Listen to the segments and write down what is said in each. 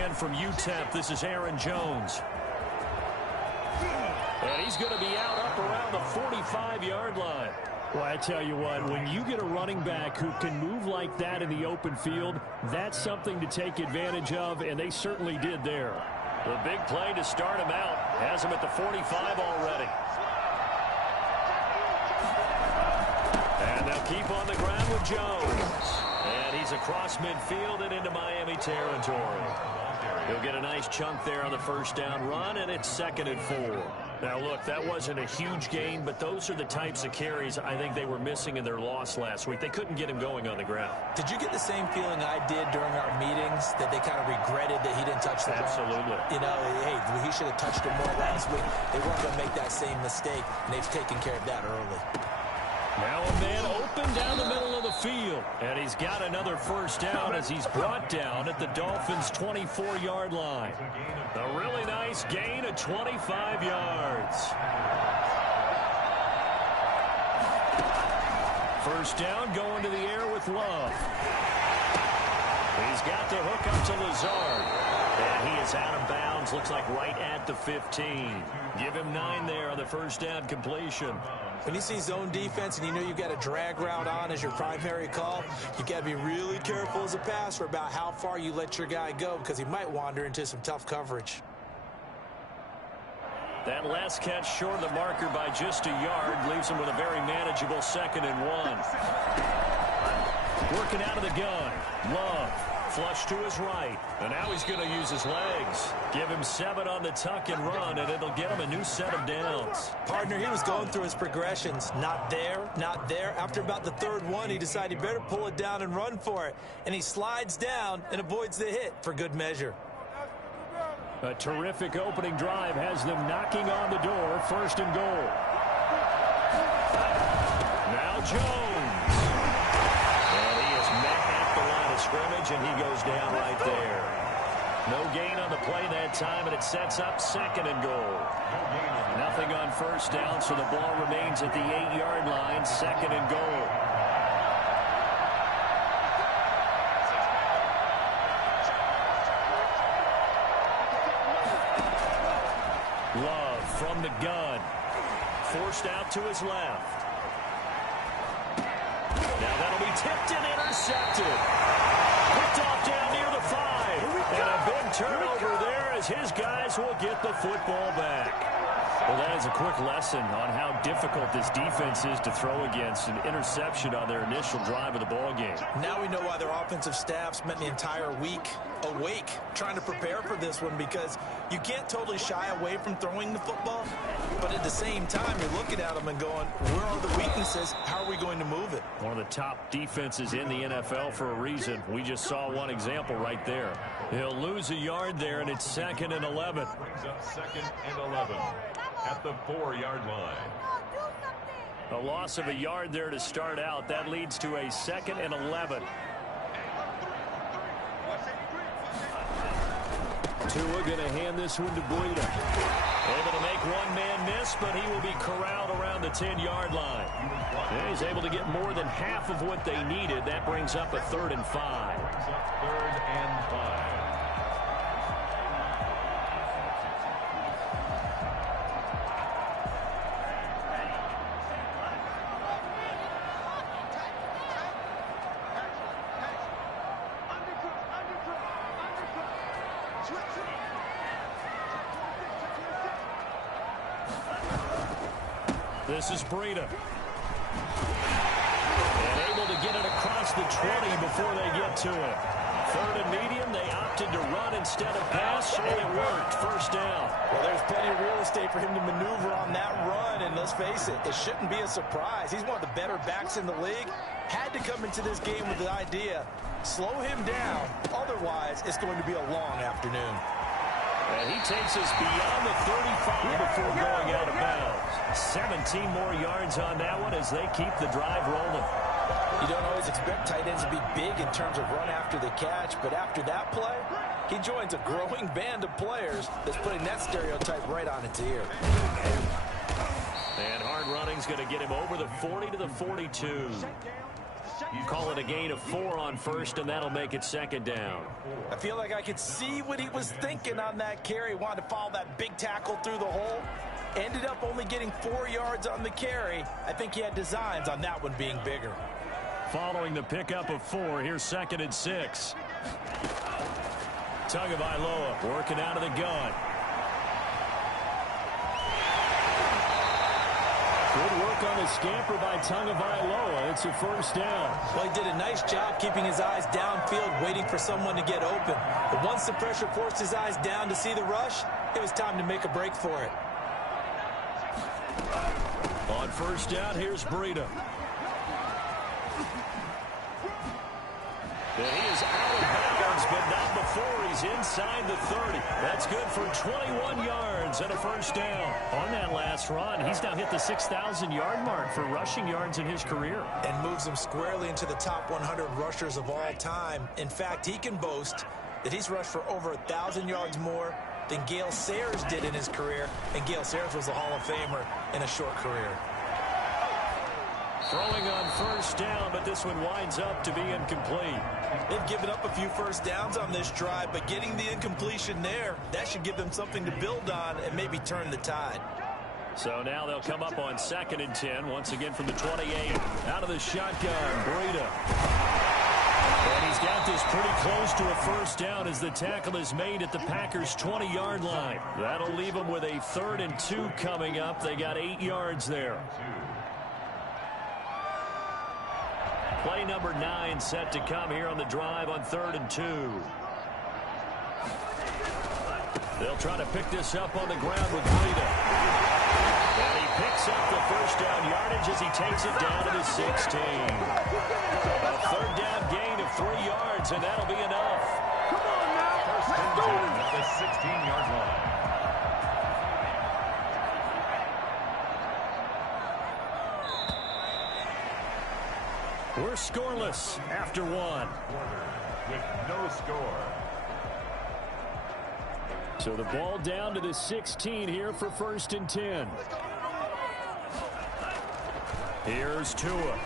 man from UTEP. This is Aaron Jones. And he's going to be out up around the 45-yard line. Well, I tell you what, when you get a running back who can move like that in the open field, that's something to take advantage of, and they certainly did there. The big play to start him out has him at the 45 already. And they'll keep on the ground with Jones. And he's across midfield and into Miami territory. He'll get a nice chunk there on the first down run, and it's 2nd and 4. Now, look, that wasn't a huge gain, but those are the types of carries I think they were missing in their loss last week. They couldn't get him going on the ground. Did you get the same feeling I did during our meetings, that they kind of regretted that he didn't touch the ball? Absolutely. You know, hey, he should have touched it more last week. They weren't going to make that same mistake, and they've taken care of that early. Now a man open down the middle of the field. And he's got another first down as he's brought down at the Dolphins' 24-yard line. A really nice gain of 25 yards. First down going to the air with Love. He's got the hook up to Lazard. And he is out of bounds. Looks like right at the 15. Give him 9 there on the first down completion. When you see zone defense and you know you've got a drag route on as your primary call, you got to be really careful as a passer about how far you let your guy go, because he might wander into some tough coverage. That last catch short of the marker by just a yard leaves him with a very manageable 2nd and 1. Working out of the gun. Love. Flush to his right. And now he's going to use his legs. Give him 7 on the tuck and run, and it'll get him a new set of downs. Partner, he was going through his progressions. Not there, not there. After about the 3rd one, he decided he better pull it down and run for it. And he slides down and avoids the hit for good measure. A terrific opening drive has them knocking on the door. 1st and goal. Now Jones. Scrimmage, and he goes down right there. No gain on the play that time, and it sets up 2nd and goal. Nothing on first down, so the ball remains at the 8-yard line. 2nd and goal. Love from the gun. Forced out to his left. Now that'll be tipped and intercepted. Picked off down near the 5. And a big turnover there as his guys will get the football back. Well, that is a quick lesson on how difficult this defense is to throw against. An interception on their initial drive of the ball game. Now we know why their offensive staff spent the entire week awake trying to prepare for this one, because you can't totally shy away from throwing the football, but at the same time you're looking at them and going, where are the weaknesses? How are we going to move it? One of the top defenses in the NFL for a reason. We just saw one example right there. He'll lose a yard there, and it's 2nd and 11. Brings up 2nd and 11 at the 4-yard line. A loss of a yard there to start out. That leads to a 2nd and 11. Tua going to hand this one to Breida. Able to make one man miss, but he will be corralled around the 10-yard line. And he's able to get more than half of what they needed. That brings up a 3rd and 5. Brings up 3rd and 5. This is Breida. And able to get it across the 20 before they get to it. 3rd and medium, they opted to run instead of pass, and it worked. First down. Well, there's plenty of real estate for him to maneuver on that run, and let's face it, it shouldn't be a surprise. He's one of the better backs in the league. Had to come into this game with the idea, slow him down, otherwise it's going to be a long afternoon. And he takes us beyond the 35 before going out of bounds. 17 more yards on that one as they keep the drive rolling. You don't always expect tight ends to be big in terms of run after the catch, but after that play, he joins a growing band of players that's putting that stereotype right on its ear. And hard running's going to get him over the 40 to the 42. Call it a gain of 4 on first, and that'll make it second down. I feel like I could see what he was thinking on that carry. Wanted to follow that big tackle through the hole. Ended up only getting 4 yards on the carry. I think he had designs on that one being bigger. Following the pickup of 4, here's 2nd and 6. Tagovailoa working out of the gun. Good work on the scamper by Tagovailoa. It's a first down. Well, he did a nice job keeping his eyes downfield, waiting for someone to get open. But once the pressure forced his eyes down to see the rush, it was time to make a break for it. On first down, here's Breida. And he is out of bounds, but not before he's inside the 30. That's good for 21 yards and a first down. On that last run, he's now hit the 6,000-yard mark for rushing yards in his career. And moves him squarely into the top 100 rushers of all time. In fact, he can boast that he's rushed for over 1,000 yards more than Gale Sayers did in his career. And Gale Sayers was a Hall of Famer in a short career. Throwing on first down, but this one winds up to be incomplete. They've given up a few first downs on this drive, but getting the incompletion there, that should give them something to build on and maybe turn the tide. So now they'll come up on 2nd and 10, once again from the 28. Out of the shotgun, Breida. And he's got this pretty close to a first down as the tackle is made at the Packers' 20-yard line. That'll leave them with a 3rd and 2 coming up. They got 8 yards there. Play number 9 set to come here on the drive on 3rd and 2. They'll try to pick this up on the ground with Breida. And he picks up the first down yardage as he takes it down to the 16. A 3rd down gain of 3 yards, and that'll be enough. Come on now. First and 10 at the 16-yard line. We're scoreless after 1. With no score. So the ball down to the 16 here for 1st and 10. Here's Tua.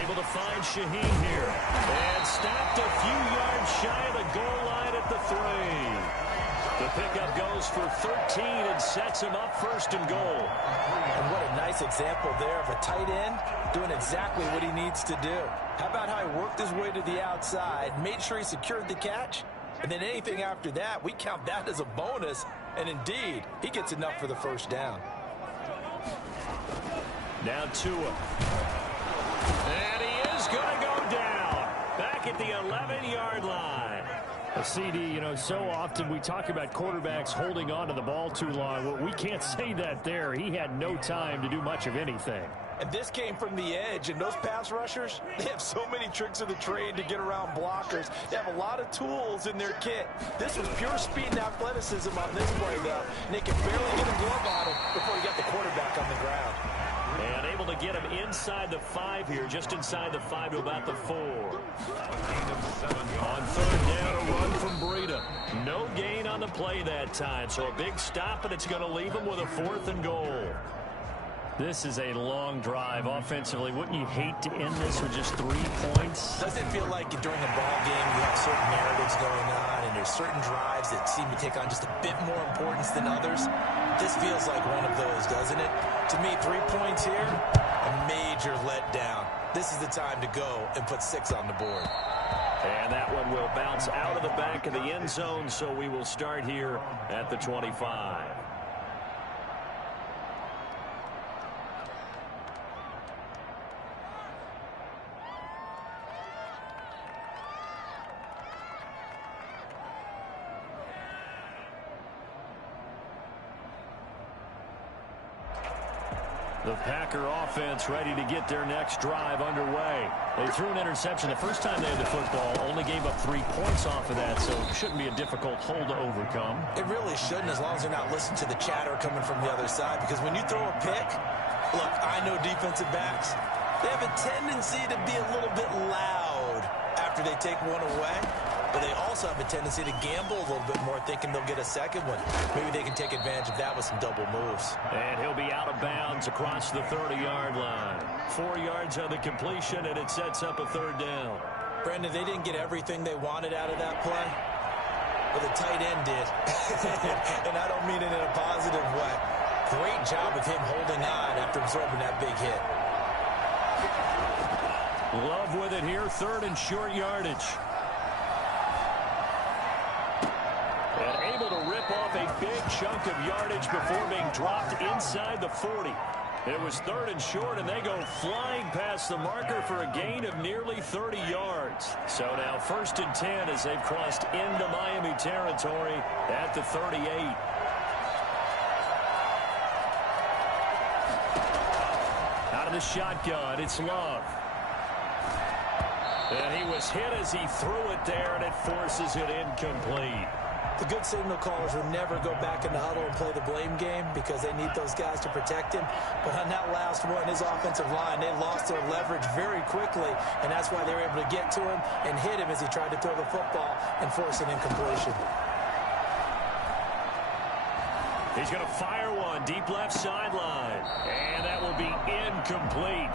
Able to find Shaheen here. And stopped a few yards shy of the goal line at the 3. The pickup goes for 13 and sets him up 1st and goal. And what a nice example there of a tight end doing exactly what he needs to do. How about how he worked his way to the outside, made sure he secured the catch, and then anything after that, we count that as a bonus. And indeed, he gets enough for the first down. Now Tua. And he is going to go down. Back at the 11-yard line. CD, so often we talk about quarterbacks holding on to the ball too long. Well, we can't say that there. He had no time to do much of anything. And this came from the edge, and those pass rushers, they have so many tricks of the trade to get around blockers. They have a lot of tools in their kit. This was pure speed and athleticism on this play, though. And they could barely get a glove on him before he got the quarterback on the ground. And able to get him inside the 5 here, just inside the 5 to about the 4. On 3rd down, a run from Breida. No gain on the play that time, so a big stop, and it's going to leave him with a 4th and goal. This is a long drive offensively. Wouldn't you hate to end this with just 3 points? Does it feel like during a ball game you have certain narratives going on and there's certain drives that seem to take on just a bit more importance than others? This feels like one of those, doesn't it? To me, 3 points here, a major letdown. This is the time to go and put 6 on the board. And that one will bounce out of the back of the end zone, so we will start here at the 25. The Packer offense ready to get their next drive underway. They threw an interception the first time they had the football, only gave up 3 points off of that, so it shouldn't be a difficult hole to overcome. It really shouldn't, as long as they're not listening to the chatter coming from the other side, because when you throw a pick, look, I know defensive backs, they have a tendency to be a little bit loud after they take one away. but they also have a tendency to gamble a little bit more, thinking they'll get a second one. Maybe they can take advantage of that with some double moves. And he'll be out of bounds across the 30-yard line. 4 yards on the completion, and it sets up a third down. Brandon, they didn't get everything they wanted out of that play. Well, the tight end did. And I don't mean it in a positive way. Great job of him holding on after absorbing that big hit. Love with it here, 3rd and short yardage. And able to rip off a big chunk of yardage before being dropped inside the 40. It was 3rd and short, and they go flying past the marker for a gain of nearly 30 yards. So now 1st and 10 as they've crossed into Miami territory at the 38. Out of the shotgun, it's Love. And he was hit as he threw it there, and it forces it incomplete. The good signal callers will never go back in the huddle and play the blame game because they need those guys to protect him. But on that last one, his offensive line, they lost their leverage very quickly, and that's why they were able to get to him and hit him as he tried to throw the football and force an incompletion. He's going to fire one deep left sideline, and that will be incomplete.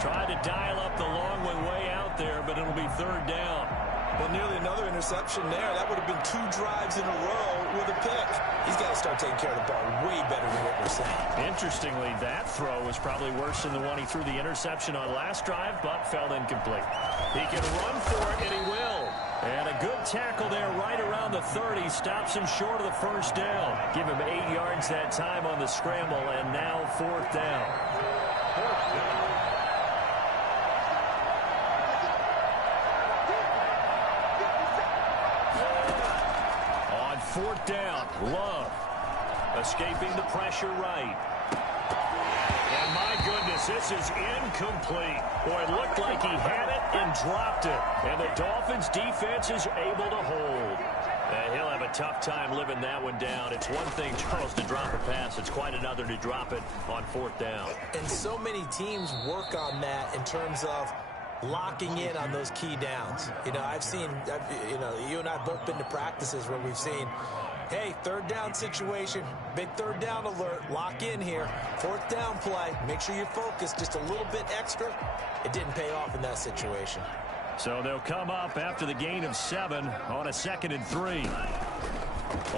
Tried to dial up the long one way out there, but it'll be 3rd down. Well, nearly another interception there. That would have been 2 drives in a row with a pick. He's got to start taking care of the ball way better than what we're saying. Interestingly, that throw was probably worse than the one he threw the interception on last drive, but fell incomplete. He can run for it, and he will. And a good tackle there right around the 30. Stops him short of the 1st down. Give him 8 yards that time on the scramble, and now 4th down. 4th down. On 4th down, Love escaping the pressure right. And my goodness, this is incomplete. Boy, it looked like he had it and dropped it. And the Dolphins defense is able to hold. And he'll have a tough time living that one down. It's one thing, Charles, to drop a pass. It's quite another to drop it on 4th down. And so many teams work on that in terms of locking in on those key downs. You know, you and I have both been to practices where we've seen, hey, 3rd down situation, big 3rd down alert, lock in here, 4th down play, make sure you focus just a little bit extra. It didn't pay off in that situation. So they'll come up after the gain of 7 on a 2nd and 3.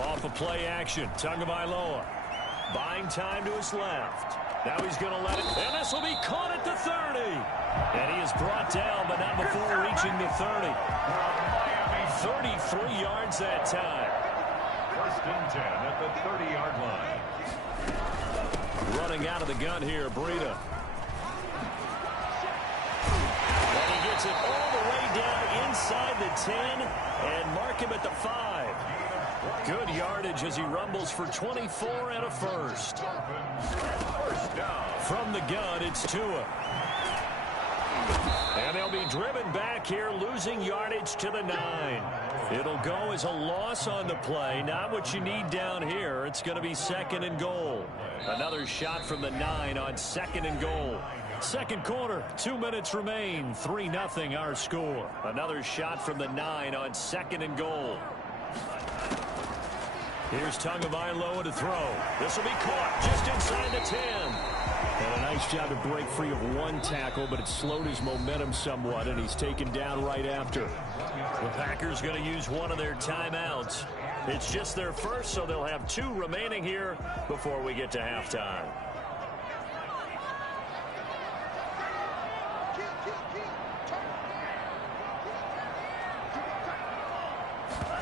Off of play action, Tagovailoa buying time to his left. Now he's going to let it, and this will be caught at the 30. And he is brought down, but not before reaching the 30. 33 yards that time. 1st and 10 at the 30-yard line. Running out of the gun here, Breida. And he gets it all the way down inside the 10 and mark him at the 5. Good yardage as he rumbles for 24 and a 1st. From the gun, it's Tua. And they'll be driven back here, losing yardage to the 9. It'll go as a loss on the play. Not what you need down here. It's going to be 2nd and goal. Another shot from the 9 on 2nd and goal. 2nd quarter, 2 minutes remain. 3-0 our score. Another shot from the 9 on 2nd and goal. Here's Tagovailoa to throw. This will be caught just inside the 10. And a nice job to break free of one tackle, but it slowed his momentum somewhat, and he's taken down right after. The Packers going to use one of their timeouts. It's just their first, so they'll have 2 remaining here before we get to halftime.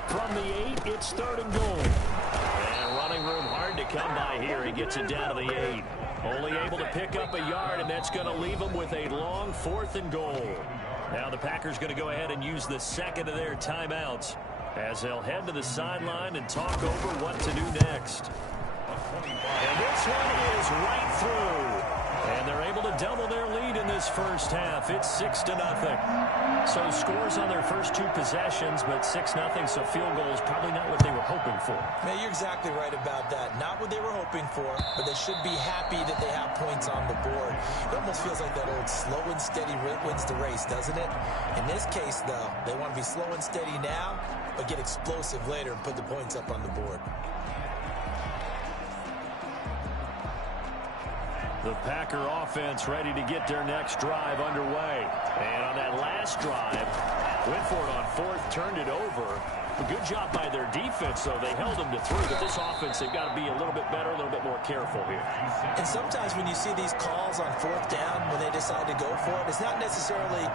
From the 8, it's 3rd and goal. And running room hard to come by here. He gets it down to the 8. Only able to pick up a yard, and that's going to leave him with a long 4th and goal. Now the Packers going to go ahead and use the 2nd of their timeouts as they'll head to the sideline and talk over what to do next. And this one is right through. And they're able to double their lead in this first half. It's 6-0. So scores on their first two possessions, but 6-0, so field goal is probably not what they were hoping for. Man, you're exactly right about that. Not what they were hoping for, but they should be happy that they have points on the board. It almost feels like that old slow and steady wins the race, doesn't it? In this case, though, they want to be slow and steady now, but get explosive later and put the points up on the board. The Packer offense ready to get their next drive underway. And on that last drive, went for it on fourth, turned it over. A good job by their defense, though. They held them to 3, but this offense, they've got to be a little bit better, a little bit more careful here. And sometimes when you see these calls on fourth down, when they decide to go for it, it's not necessarily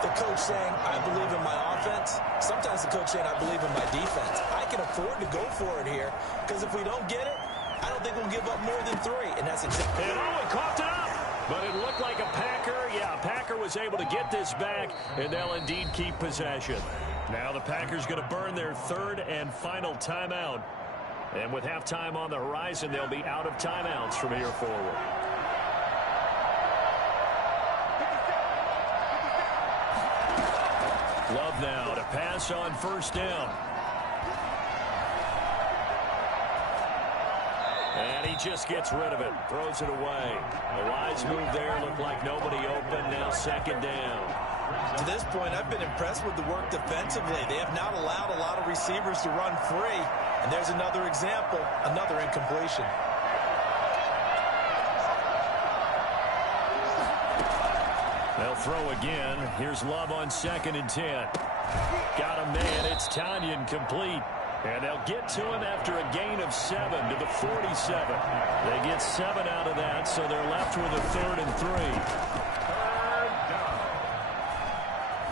the coach saying, I believe in my offense. Sometimes the coach saying, I believe in my defense. I can afford to go for it here, because if we don't get it, I don't think we'll give up more than 3, and that's exactly. And Owen coughed it up, but it looked like a Packer. Yeah, Packer was able to get this back, and they'll indeed keep possession. Now the Packers going to burn their third and final timeout. And with halftime on the horizon, they'll be out of timeouts from here forward. Love now to pass on first down. And he just gets rid of it, throws it away. A wise move there, looked like nobody open, now second down. To this point, I've been impressed with the work defensively. They have not allowed a lot of receivers to run free. And there's another example, another incompletion. They'll throw again. Here's Love on 2nd and 10. Got a man, it's Tanyan complete. And they'll get to him after a gain of 7 to the 47. They get 7 out of that, so they're left with a 3rd and 3.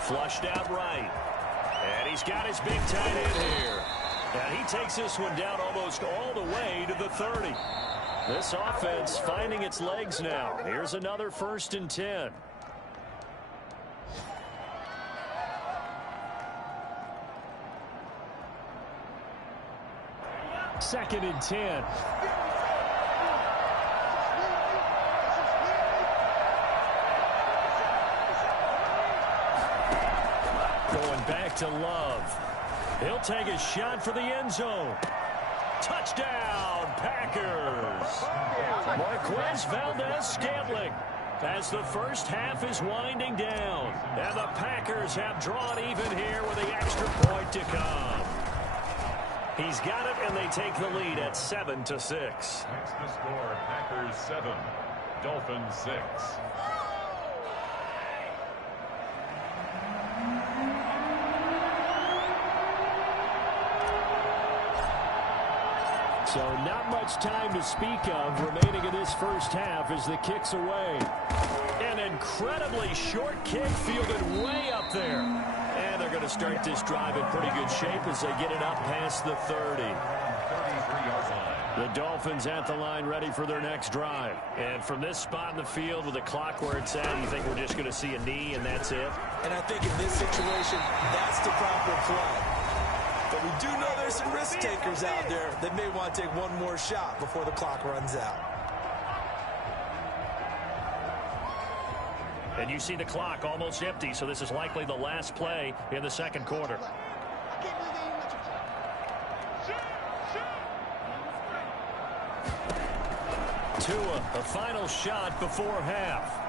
Flushed out right. And he's got his big tight end here. And he takes this one down almost all the way to the 30. This offense finding its legs now. Here's another 1st and 10. Second and 10. Going back to Love. He'll take a shot for the end zone. Touchdown, Packers. Marquez Valdez-Scantling as the first half is winding down. And the Packers have drawn even here with the extra point to come. He's got it, and they take the lead at 7-6. Next to score, Packers 7, Dolphins 6. So not much time to speak of remaining in this first half as the kick's away. An incredibly short kick fielded way up there. And they're going to start this drive in pretty good shape as they get it up past the 30. The Dolphins at the line ready for their next drive. And from this spot in the field with the clock where it's at, you think we're just going to see a knee and that's it? And I think in this situation, that's the proper play. But we do know there's some risk takers out there that may want to take one more shot before the clock runs out. And you see the clock almost empty, so this is likely the last play in the second quarter. Tua, a final shot before half.